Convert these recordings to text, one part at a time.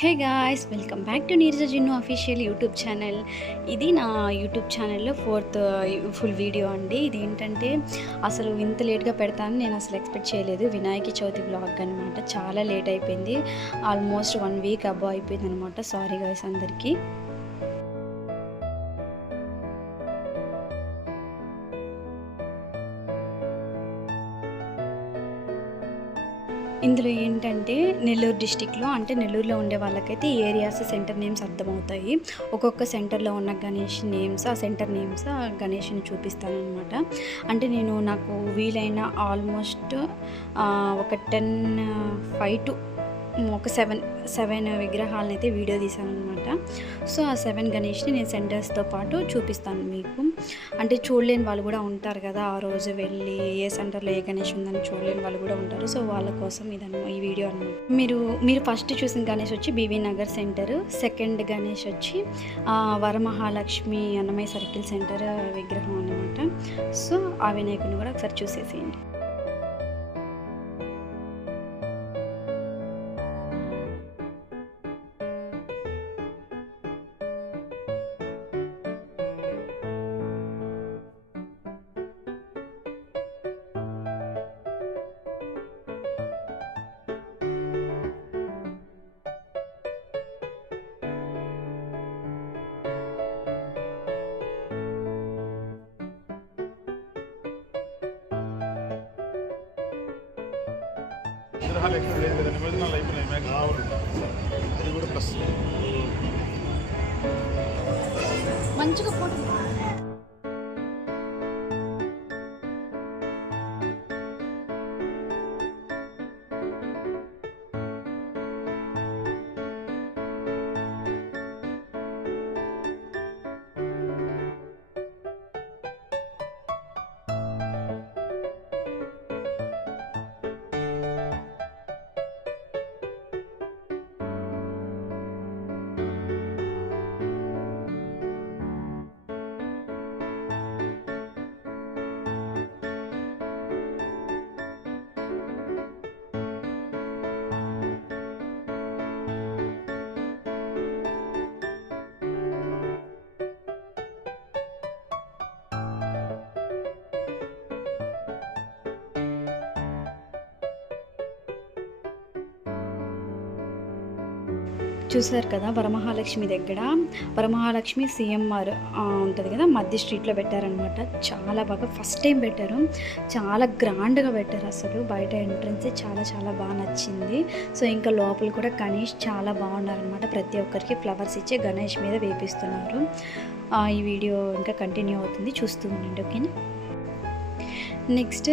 Hey guys, welcome back to Neeraja gin official YouTube channel. ఇది నా YouTube ఛానల్లో fourth full video అండి. ఇదేంటంటే అసలు ఇంత లేట్గా పెడతానని నేను అసలు ఎక్స్పెక్ట్ చేయలేదు. వినాయక చవితి వ్లాగ్ అనమాట. చాలా లేట్ అయిపోయింది. ఆల్మోస్ట్ 1 వీక్ అబో అయిపోయింది అనమాట. సారీ గాయ్స్ అందరికీ. ఇందులో ఏంటంటే నెల్లూరు డిస్టిక్లో, అంటే నెల్లూరులో ఉండే వాళ్ళకైతే ఏరియాస్ సెంటర్ నేమ్స్ అర్థమవుతాయి. ఒక్కొక్క సెంటర్లో ఉన్న గణేష్ నేమ్స్, ఆ సెంటర్ నేమ్స్ ఆ గణేష్ని చూపిస్తానమాట. అంటే నాకు వీలైన ఆల్మోస్ట్ ఒక 5 to ఒక 7 విగ్రహాలను అయితే వీడియో తీశాను అనమాట. సో ఆ 7 గణేష్ని నేను సెంటర్స్తో పాటు చూపిస్తాను మీకు. అంటే చూడలేని వాళ్ళు కూడా ఉంటారు కదా, ఆ రోజు వెళ్ళి ఏ సెంటర్లో ఏ గణేష్ ఉందని చూడలేని వాళ్ళు కూడా ఉంటారు. సో వాళ్ళ కోసం ఈ వీడియో అనమాట. మీరు ఫస్ట్ చూసిన గణేష్ వచ్చి BV Nagar centre, second Ganesh వచ్చి వరమహాలక్ష్మి అన్నమయ్య సర్కిల్ సెంటర్ విగ్రహం అనమాట. సో ఆ వినాయకుని కూడా ఒకసారి చూసేసేయండి. విగ్రహాలు ఎక్కువ లేదు కదా, నిమజ్జనాలు అయిపోయినాయి. మ్యాక్సిమం అది కూడా ప్లస్ మంచిగా ఫోటో. చూసారు కదా, వరమహాలక్ష్మి దగ్గర వరమహాలక్ష్మి సిఎంఆర్ ఉంటుంది కదా, మధ్య స్ట్రీట్లో పెట్టారనమాట. చాలా బాగా ఫస్ట్ టైం పెట్టారు, చాలా గ్రాండ్గా పెట్టారు. అసలు బయట ఎంట్రన్స్ చాలా చాలా బాగా నచ్చింది. సో ఇంకా లోపల కూడా గణేష్ చాలా బాగున్నారనమాట. ప్రతి ఒక్కరికి ఫ్లవర్స్ ఇచ్చి గణేష్ మీద వేపిస్తున్నారు. ఈ వీడియో ఇంకా కంటిన్యూ అవుతుంది, చూస్తూ ఉండండి, ఓకేనా. నెక్స్ట్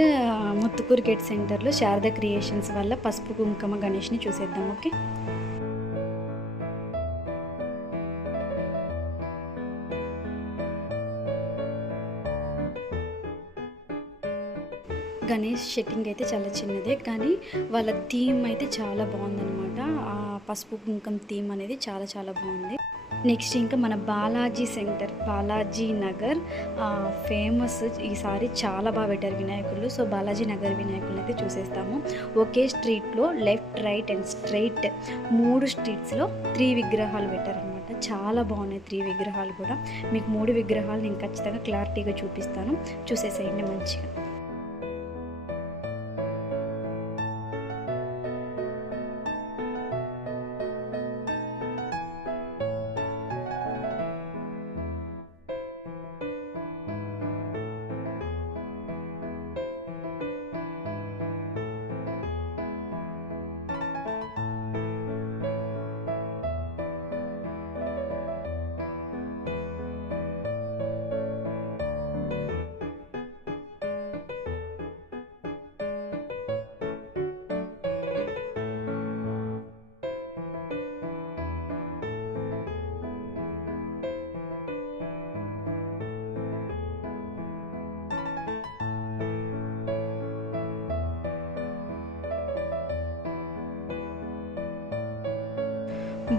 ముత్తుకూరు గేట్ సెంటర్లో శారదా క్రియేషన్స్ వల్ల పసుపు కుంకుమ గణేష్ని చూసేద్దాం, ఓకే. గణేష్ సెట్టింగ్ అయితే చాలా చిన్నదే, కానీ వాళ్ళ థీమ్ అయితే చాలా బాగుందనమాట. ఆ పసుపు కుంకుమ థీమ్ అనేది చాలా చాలా బాగుంది. నెక్స్ట్ ఇంకా మన బాలాజీ సెంటర్, బాలాజీ నగర్ ఫేమస్. ఈసారి చాలా బాగా పెట్టారు వినాయకులు. సో బాలాజీ నగర్ వినాయకులు అయితే చూసేస్తాము. ఒకే స్ట్రీట్లో లెఫ్ట్, రైట్ అండ్ స్ట్రైట్ 3 స్ట్రీట్స్లో 3 విగ్రహాలు పెట్టారనమాట. చాలా బాగున్నాయి 3 విగ్రహాలు కూడా. మీకు 3 విగ్రహాలు నేను ఖచ్చితంగా క్లారిటీగా చూపిస్తాను, చూసేసేయండి మంచిగా.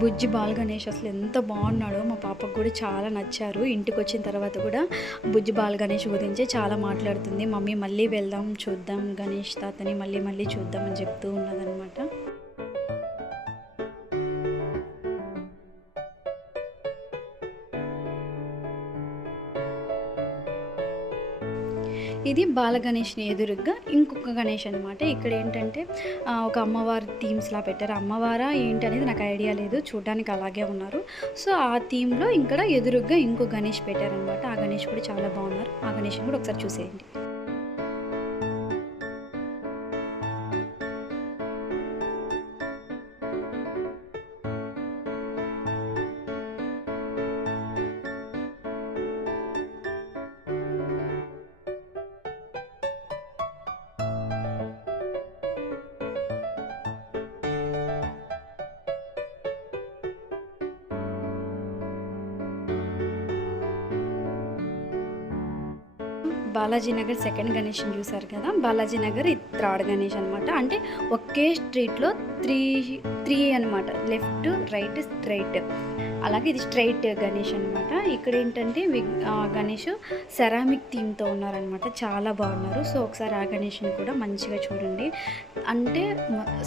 బుజ్జి బాల్ గణేష్ అసలు ఎంత బాగున్నాడో, మా పాపకు కూడా చాలా నచ్చారు. ఇంటికి వచ్చిన తర్వాత కూడా బుజ్జి బాల్ గణేష్ గురించి చాలా మాట్లాడుతుంది. మమ్మీ మళ్ళీ వెళ్దాం, చూద్దాం గణేష్ తాతని, మళ్ళీ చూద్దామని చెప్తూ ఉన్నదనమాట. ఇది బాల గణేష్ని ఎదురుగ్గా ఇంకొక గణేష్ అనమాట. ఇక్కడ ఏంటంటే ఒక అమ్మవారి థీమ్స్లా పెట్టారు. అమ్మవారా ఏంటనేది నాకు ఐడియా లేదు, చూడడానికి అలాగే ఉన్నారు. సో ఆ థీమ్లో ఇక్కడ ఎదురుగ్గా ఇంకో గణేష్ పెట్టారనమాట. ఆ గణేష్ కూడా చాలా బాగున్నారు. ఆ గణేష్ని కూడా ఒకసారి చూసేయండి. బాలాజీ నగర్ సెకండ్ గణేష్ని చూసారు కదా. బాలాజీ నగర్ థర్డ్ గణేష్ అనమాట. అంటే ఒకే స్ట్రీట్లో త్రీ అనమాట, లెఫ్ట్ రైట్ స్ట్రైట్. అలాగే ఇది స్ట్రైట్ గణేష్ అనమాట. ఇక్కడ ఏంటంటే గణేష్ సెరామిక్ థీమ్తో ఉన్నారనమాట, చాలా బాగున్నారు. సో ఒకసారి ఆ గణేష్ని కూడా మంచిగా చూడండి. అంటే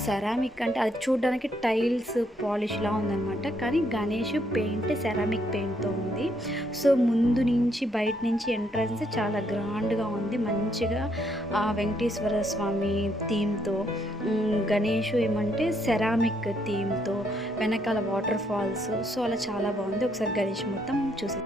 సెరామిక్ అంటే అది చూడడానికి టైల్స్ పాలిష్లా ఉందన్నమాట, కానీ గణేష్ పెయింట్ సెరామిక్ పెయింట్తో ఉంది. సో ముందు నుంచి బయట నుంచి ఎంట్రన్స్ చాలా గ్రాండ్గా ఉంది, మంచిగా వెంకటేశ్వర స్వామి థీమ్తో. గణేష్ ఏమంటే సెరామిక్ థీమ్తో, వెనకాల వాటర్ ఫాల్స్. సో అలా చాలా బాగుంది. ఒకసారి గణేష్ మొత్తం చూసి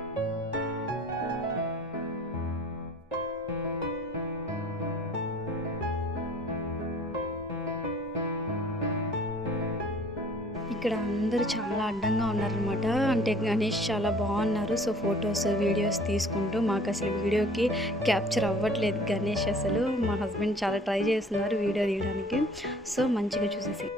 ఇక్కడ అందరూ చాలా అడ్డంగా ఉన్నారనమాట. అంటే గణేష్ చాలా బాగున్నారు. సో ఫొటోస్ వీడియోస్ తీసుకుంటూ మాకు అసలు వీడియోకి క్యాప్చర్ అవ్వట్లేదు గణేష్ అసలు. మా హస్బెండ్ చాలా ట్రై చేస్తున్నారు వీడియో తీయడానికి. సో మంచిగా చూసేసి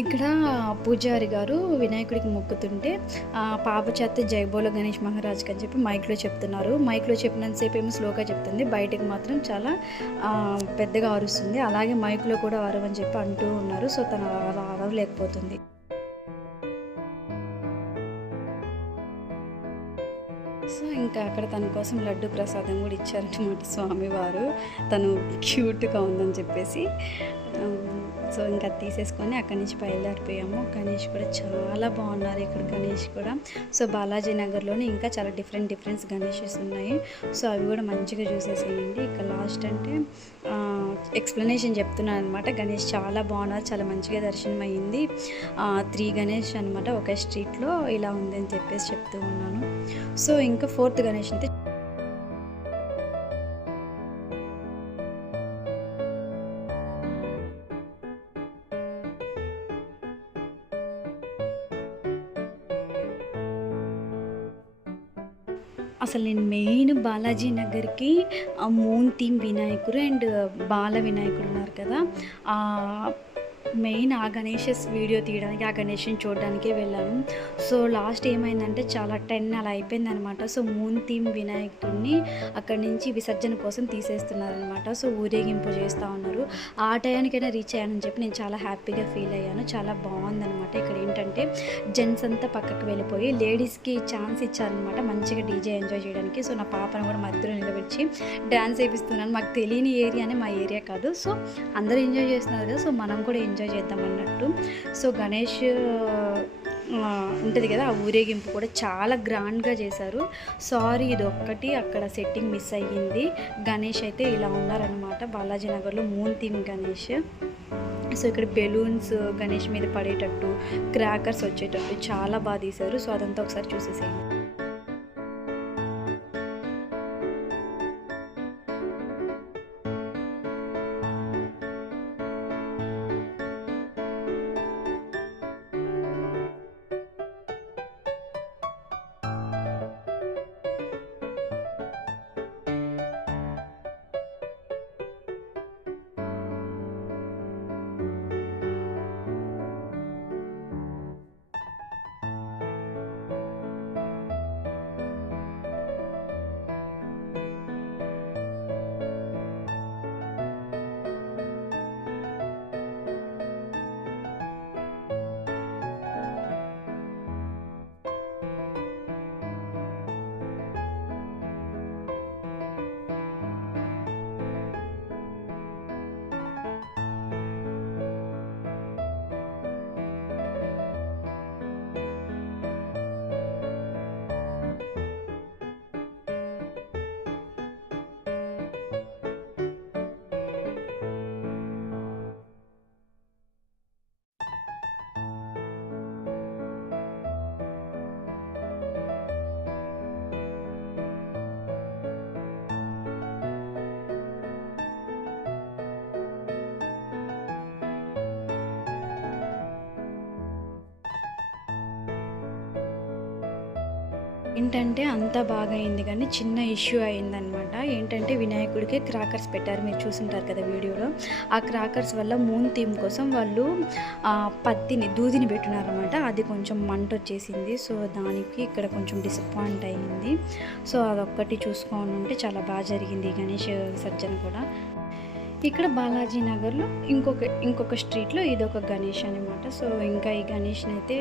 ఇక్కడ పూజారి గారు వినాయకుడికి మొక్కుతుంటే పాప చేత జైబోలో గణేష్ మహారాజ్కి అని చెప్పి మైక్లో చెప్తున్నారు. మైక్లో చెప్పినంతసేపు ఏమో స్లోగా చెప్తుంది, బయటకు మాత్రం చాలా పెద్దగా అరుస్తుంది. అలాగే మైక్లో కూడా అరవని చెప్పి అంటూ ఉన్నారు. సో తను అలా అరవలేకపోతుంది. సో ఇంకా అక్కడ తన కోసం లడ్డు ప్రసాదం కూడా ఇచ్చారనమాట స్వామివారు. తను క్యూట్గా ఉందని చెప్పేసి. సో ఇంకా తీసేసుకొని అక్కడి నుంచి బయలుదేరిపోయాము. గణేష్ కూడా చాలా బాగున్నారు ఇక్కడ గణేష్ కూడా. సో బాలాజీ నగర్లోనే ఇంకా చాలా డిఫరెంట్ గణేషెస్ ఉన్నాయి. సో అవి కూడా మంచిగా చూసేసేయండి. ఇక్కడ లాస్ట్ అంటే ఎక్స్ప్లెనేషన్ చెప్తున్నాను అనమాట. గణేష్ చాలా బాగున్నారు, చాలా మంచిగా దర్శనం అయ్యింది. 3 గణేష్ అనమాట ఒక స్ట్రీట్లో ఇలా ఉంది అని చెప్పేసి చెప్తూ ఉన్నాను. సో ఇంకా 4th గణేష్ అయితే అసలు నేను మెయిన్ బాలాజీ నగర్కి మూన్ థీమ్ వినాయకుడు అండ్ బాల వినాయకుడు ఉన్నారు కదా, మెయిన్ ఆ గణేషస్ వీడియో తీయడానికి, ఆ గణేష్ని చూడడానికే వెళ్ళాను. సో లాస్ట్ ఏమైందంటే చాలా 10 అలా అయిపోయింది అనమాట. సో మూన్ థీమ్ వినాయకుడిని అక్కడి నుంచి విసర్జన కోసం తీసేస్తున్నారనమాట. సో ఊరేగింపు చేస్తూ ఉన్నారు. ఆ టయానికైనా రీచ్ అయ్యానని చెప్పి నేను చాలా హ్యాపీగా ఫీల్ అయ్యాను. చాలా బాగుందనమాట. ఇక్కడ ఏంటంటే జెంట్స్ అంతా పక్కకు వెళ్ళిపోయి లేడీస్కి ఛాన్స్ ఇచ్చారనమాట మంచిగా డీజే ఎంజాయ్ చేయడానికి. సో నా పాపను కూడా మధ్యలో నిలబెట్టి డ్యాన్స్ వేపిస్తున్నాను. మాకు తెలియని ఏరియానే మా ఏరియా కాదు. సో అందరూ ఎంజాయ్ చేస్తున్నారు కదా, సో మనం కూడా ఎంజాయ్ చేద్దాం అన్నట్టు. సో గణేష్ ఉంటుంది కదా, ఆ ఊరేగింపు కూడా చాలా గ్రాండ్గా చేశారు. సారీ ఇది ఒక్కటి అక్కడ సెట్టింగ్ మిస్ అయ్యింది. గణేష్ అయితే ఇలా ఉన్నారనమాట బాలాజీ నగర్లో మూన్ థీమ్ గణేష్. సో ఇక్కడ బెలూన్స్ గణేష్ మీద పడేటట్టు, క్రాకర్స్ వచ్చేటట్టు చాలా బాగా తీశారు. సో అదంతా ఒకసారి చూసేసేయండి. ఏంటంటే అంతా బాగా అయింది కానీ చిన్న ఇష్యూ అయిందనమాట. ఏంటంటే వినాయకుడికి క్రాకర్స్ పెట్టారు, మీరు చూసుంటారు కదా వీడియోలో. ఆ క్రాకర్స్ వల్ల మూన్ థీమ్ కోసం వాళ్ళు దూదిని పెట్టినారనమాట. అది కొంచెం మంట వచ్చేసింది. సో దానికి ఇక్కడ కొంచెం డిసప్పాయింట్ అయ్యింది. సో అదొక్కటి చూసుకొని ఉంటే చాలా బాగా జరిగింది ఈ గణేష్ విసర్జన కూడా. ఇక్కడ బాలాజీ నగర్లో ఇంకొక స్ట్రీట్లో ఇదొక గణేష్ అనమాట. సో ఇంకా ఈ గణేష్ని అయితే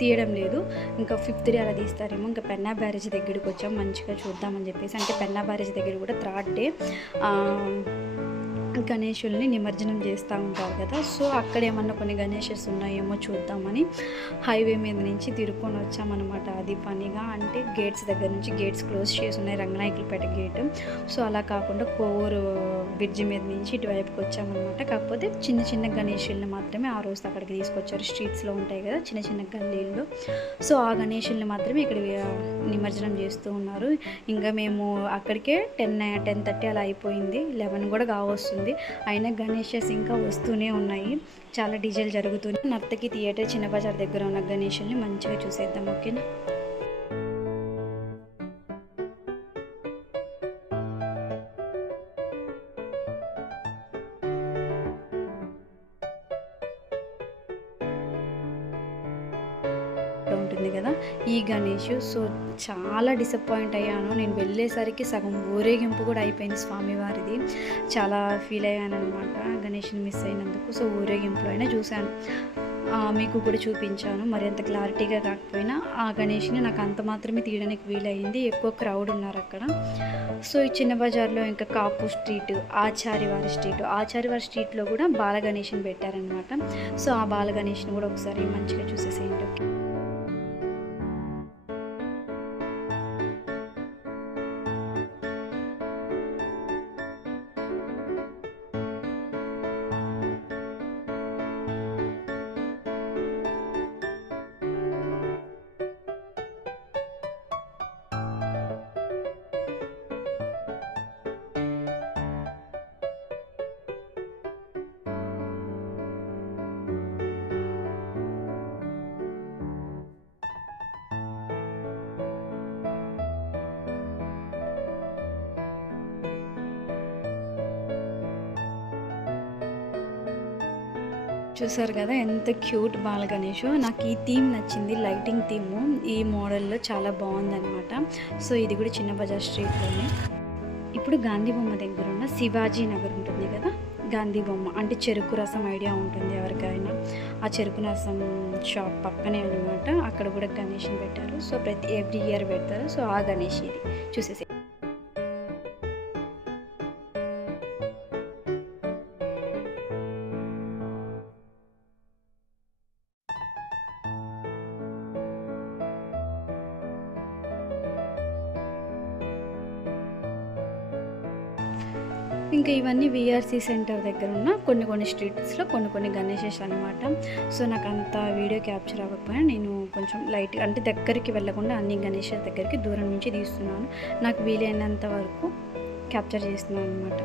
తీయడం లేదు, ఇంకా 5th డే అలా తీస్తారేమో. ఇంకా పెన్నా బ్యారేజ్ దగ్గరికి వచ్చాం మంచిగా చూద్దామని చెప్పేసి. అంటే పెన్నా బ్యారేజ్ దగ్గర కూడా 3rd డే గణేషుల్ని నిమజ్జనం చేస్తూ ఉంటారు కదా. సో అక్కడ ఏమన్నా కొన్ని గణేషెస్ ఉన్నాయేమో చూద్దామని హైవే మీద నుంచి తిరుక్కొని వచ్చామన్నమాట. అది పనిగా అంటే గేట్స్ దగ్గర నుంచి గేట్స్ క్లోజ్ చేసి ఉన్నాయి, రంగనాయకులపేట గేట్. సో అలా కాకుండా కోవూరు బ్రిడ్జి మీద నుంచి ఇటువైపుకి వచ్చామన్నమాట. కాకపోతే చిన్న చిన్న గణేషుల్ని మాత్రమే ఆ రోజు అక్కడికి తీసుకొచ్చారు. స్ట్రీట్స్లో ఉంటాయి కదా చిన్న చిన్న గల్లీల్లో. సో ఆ గణేషుల్ని మాత్రమే ఇక్కడ నిమజ్జనం చేస్తూ ఉన్నారు. ఇంకా మేము అక్కడికే 10:30 అలా అయిపోయింది, 11 కూడా కావస్తుంది. అయినా గణేషెస్ ఇంకా వస్తూనే ఉన్నాయి, చాలా డీజేలు జరుగుతుంది. నర్తకి థియేటర్ చిన్న బజార్ దగ్గర ఉన్న గణేషుల్ని మంచిగా చూసేద్దాం, ఓకేనా. ఉంటుంది కదా ఈ గణేష్. సో చాలా డిసప్పాయింట్ అయ్యాను. నేను వెళ్ళేసరికి సగం ఊరేగింపు కూడా అయిపోయింది స్వామివారిది. చాలా ఫీల్ అయ్యాను అనమాట గణేష్ని మిస్ అయినందుకు. సో ఊరేగింపులో అయినా చూశాను, మీకు కూడా చూపించాను. మరి అంత క్లారిటీగా కాకపోయినా ఆ గణేష్ని నాకు అంత మాత్రమే తీయడానికి వీలైంది. ఎక్కువ క్రౌడ్ ఉన్నారు అక్కడ. సో ఈ చిన్న బజార్లో ఇంకా కాపు స్ట్రీట్, ఆచార్యవారి స్ట్రీట్లో కూడా బాల గణేష్ని పెట్టారనమాట. సో ఆ బాల గణేష్ని కూడా ఒకసారి మంచిగా చూసేసేయండి. చూసారు కదా ఎంత క్యూట్ బాల గణేష్. నాకు ఈ థీమ్ నచ్చింది, లైటింగ్ థీము ఈ మోడల్లో చాలా బాగుందన్నమాట. సో ఇది కూడా చిన్న బజార్ స్ట్రీట్లోనే. ఇప్పుడు గాంధీ బొమ్మ దగ్గర ఉన్న శివాజీ నగర్ ఉంటుంది కదా, గాంధీ బొమ్మ అంటే చెరుకు రసం ఐడియా ఉంటుంది ఎవరికైనా. ఆ చెరుకు రసం షాప్ పక్కనే అనమాట. అక్కడ కూడా గణేష్ని పెట్టారు. సో ఎవ్రీ ఇయర్ పెడతారు. సో ఆ గణేష్ ఇది చూసేసి. ఇంకా ఇవన్నీ విఆర్సి సెంటర్ దగ్గర ఉన్న కొన్ని స్ట్రీట్స్లో కొన్ని గణేషెస్ అనమాట. సో నాకు అంత వీడియో క్యాప్చర్ అవ్వకపోయినా నేను కొంచెం లైట్ అంటే దగ్గరికి వెళ్ళకుండా అన్ని గణేషెస్ దగ్గరికి దూరం నుంచి తీస్తున్నాను. నాకు వీలైనంత వరకు క్యాప్చర్ చేస్తున్నాను అనమాట.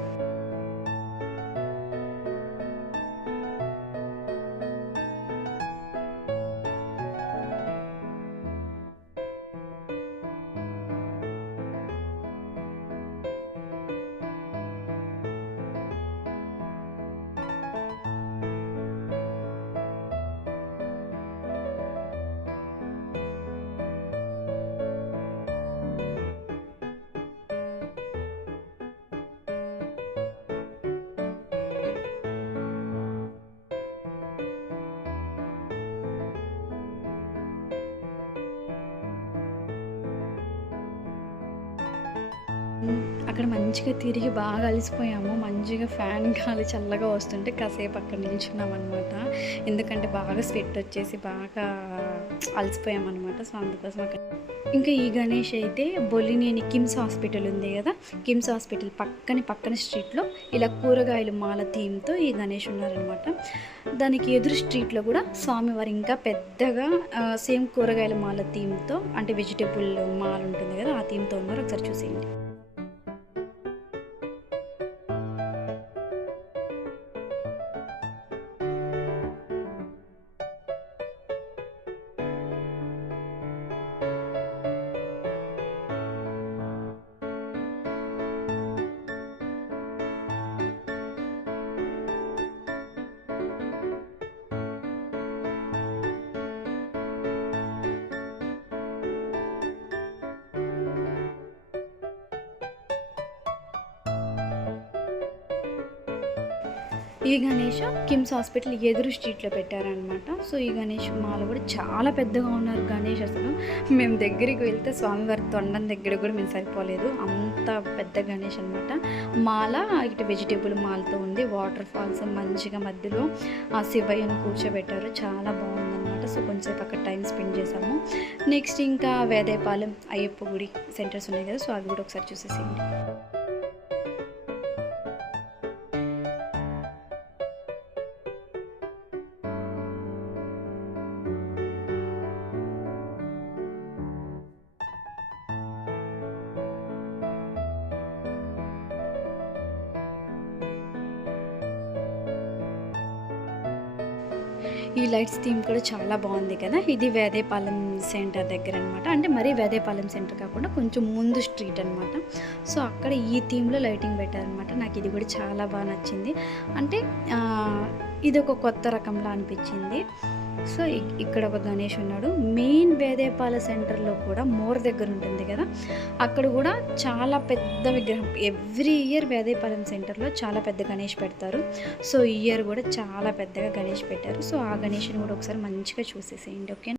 అక్కడ మంచిగా తిరిగి బాగా అలసిపోయాము. మంచిగా ఫ్యాన్ గాలి చల్లగా వస్తుంటే కాసేపు అక్కడ నిల్చున్నాం అనమాట. ఎందుకంటే బాగా స్వెట్ వచ్చేసి బాగా అలసిపోయామన్నమాట. సో అందుకోసం అక్కడ ఇంకా ఈ గణేష్ అయితే బొల్లినేని కిమ్స్ హాస్పిటల్ ఉంది కదా, కిమ్స్ హాస్పిటల్ పక్కన స్ట్రీట్లో ఇలా కూరగాయలు మాల థీమ్తో ఈ గణేష్ ఉన్నారనమాట. దానికి ఎదురు స్ట్రీట్లో కూడా స్వామివారి ఇంకా పెద్దగా సేమ్ కూరగాయల మాల థీమ్తో అంటే వెజిటేబుల్ మాల ఉంటుంది కదా ఆ థీమ్తో ఉన్నారు. ఒకసారి చూసేయండి. ఈ గణేష్ కిమ్స్ హాస్పిటల్ ఎదురు స్ట్రీట్లో పెట్టారనమాట. సో ఈ గణేష్ మాల కూడా చాలా పెద్దగా ఉన్నారు గణేష్. అసలు మేము దగ్గరికి వెళ్తే స్వామివారి తొండం దగ్గర కూడా మేము సరిపోలేదు, అంత పెద్ద గణేష్ అనమాట. మాల ఇటు వెజిటేబుల్ మాలతో ఉంది, వాటర్ ఫాల్స్ మంచిగా మధ్యలో ఆ శివయ్యను కూర్చోబెట్టారు, చాలా బాగుందన్నమాట. సో కొంచెంసేపు అక్కడ టైం స్పెండ్ చేసాము. నెక్స్ట్ ఇంకా వేదేపాలెం అయ్యప్ప గుడి సెంటర్స్ ఉన్నాయి కదా, సో అవి కూడా ఒకసారి చూసేసేయండి. ఈ లైట్స్ థీమ్ కూడా చాలా బాగుంది కదా. ఇది వేదేపాలెం సెంటర్ దగ్గర అనమాట. అంటే మరీ వేదేపాలెం సెంటర్ కాకుండా కొంచెం ముందు స్ట్రీట్ అనమాట. సో అక్కడ ఈ థీమ్లో లైటింగ్ పెట్టారనమాట. నాకు ఇది కూడా చాలా బాగా నచ్చింది. అంటే ఇది ఒక కొత్త రకంలా అనిపించింది. సో ఇక్కడ ఒక గణేష్ ఉన్నాడు. మెయిన్ వేదేపాల సెంటర్లో కూడా మోర్ దగ్గర ఉంటుంది కదా, అక్కడ కూడా చాలా పెద్ద విగ్రహం. ఎవ్రీ ఇయర్ వేదేపాలెం సెంటర్లో చాలా పెద్ద గణేష్ పెడతారు. సో ఈ ఇయర్ కూడా చాలా పెద్దగా గణేష్ పెట్టారు. సో ఆ గణేష్ని కూడా ఒకసారి మంచిగా చూసేసేయండి. ఓకే.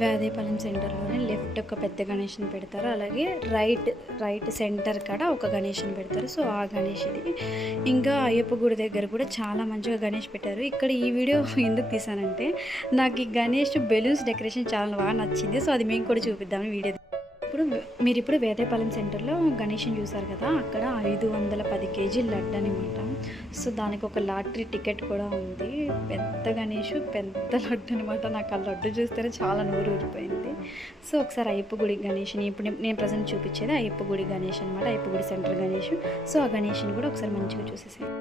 వేదేపాలెం సెంటర్లోనే లెఫ్ట్ ఒక పెద్ద గణేష్ని పెడతారు, అలాగే రైట్ సెంటర్ కాడ ఒక గణేష్ని పెడతారు. సో ఆ గణేష్ ఇది. ఇంకా అయ్యప్ప గుడి దగ్గర కూడా చాలా మంచిగా గణేష్ పెట్టారు. ఇక్కడ ఈ వీడియో ఎందుకు తీసానంటే నాకు ఈ గణేష్ బెలూన్స్ డెకరేషన్ చాలా బాగా నచ్చింది. సో అది మేము కూడా చూపిద్దామని వీడియో. మీరు వేదేపాలెం సెంటర్లో గణేష్ని చూసారు కదా, అక్కడ 510 కేజీల లడ్డు అనమాట. సో దానికి ఒక లాటరీ టికెట్ కూడా ఉంది. పెద్ద గణేష్, పెద్ద లడ్డు అనమాట. నాకు ఆ లడ్డు చూస్తేనే చాలా నోరు ఊరిపోయింది. సో ఒకసారి అయ్యప్ప గుడి గణేష్ని, ఇప్పుడు నేను ప్రజెంట్ చూపించేది అయ్యప్ప గుడి గణేష్ అనమాట, అయ్యప్ప గుడి సెంటర్ గణేష్. సో ఆ గణేష్ని కూడా ఒకసారి మంచిగా చూసేసాను.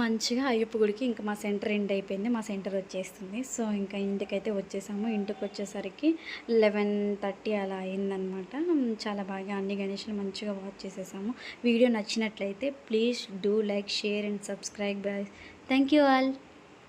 మంచిగా అయ్యప్ప గుడికి ఇంకా మా సెంటర్ ఎండ్ అయిపోయింది, మా సెంటర్ వచ్చేస్తుంది. సో ఇంకా ఇంటికైతే వచ్చేసాము. ఇంటికి వచ్చేసరికి 11:30 అలా అయిందనమాట. చాలా బాగా అన్ని గణేష్లు మంచిగా వాచ్ చేసేసాము. వీడియో నచ్చినట్లయితే please do like, share and subscribe. Thank you all.